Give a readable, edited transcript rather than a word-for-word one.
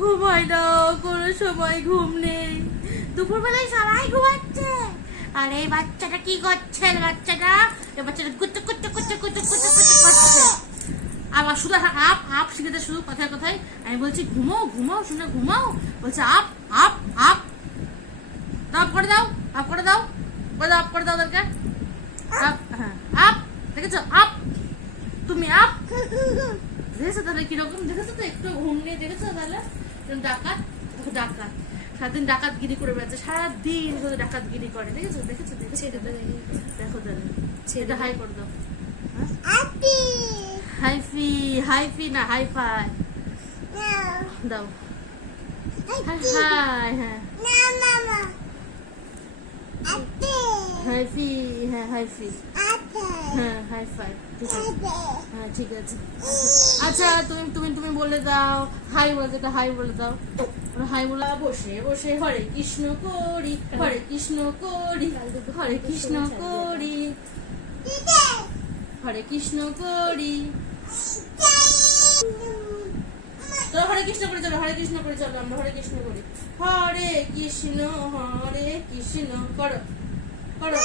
ঘুমায় না, কোনো সময় ঘুম নেই। দুপুরবেলায় সবাই ঘুমাচ্ছে, আর এই বাচ্চাটা কি করছে? বাচ্চাটা কুচু কুচু কুচু কুচু কুচু কুচু করছে। আবার শুধু আপ আপ শিখেছে, শুধু কথায় কথায়। আমি বলছি ঘুমাও ঘুমাও, শুনে ঘুমাও, বলছে আপ আপ আপ। আপ করে দাও, আপ করে দাও, আপ করে দাও দরকার। আপ, হ্যাঁ আপ, দেখেছো আপ, তুমি আপ। দেখেছো তাহলে কিরকম? দেখেছো তো একটু ঘুম নেই, দেখেছো তাহলে? ডাকাত, ডাকাত সারাদিন ডাকাতগিরি করে বেড়াচ্ছে, সারাদিন শুধু ডাকাতগিরি করে। দেখেছো দেখেছো দেখেছো? দেখো তাহলে সেটা হাই করে দাও। হাইফি, হাইফি না হাইফাই দাও। হাই, হ্যাঁ হাইফি, হ্যাঁ হাইফি, হ্যাঁ হাইফাই, ঠিক আছে, হ্যাঁ ঠিক আছে। আচ্ছা তুমি তুমি তুমি বলে দাও, হাই বলে দাও, হাই বলে দাও, হাই বলে। বসে বসে হরে কৃষ্ণ করি, হরে কৃষ্ণ করি, হরে কৃষ্ণ করি, হরে কৃষ্ণ করি। তো হরে কৃষ্ণ করে চলো, হরে কৃষ্ণ করে চলো, আমরা হরে কৃষ্ণ করি। হরে কৃষ্ণ করো করো।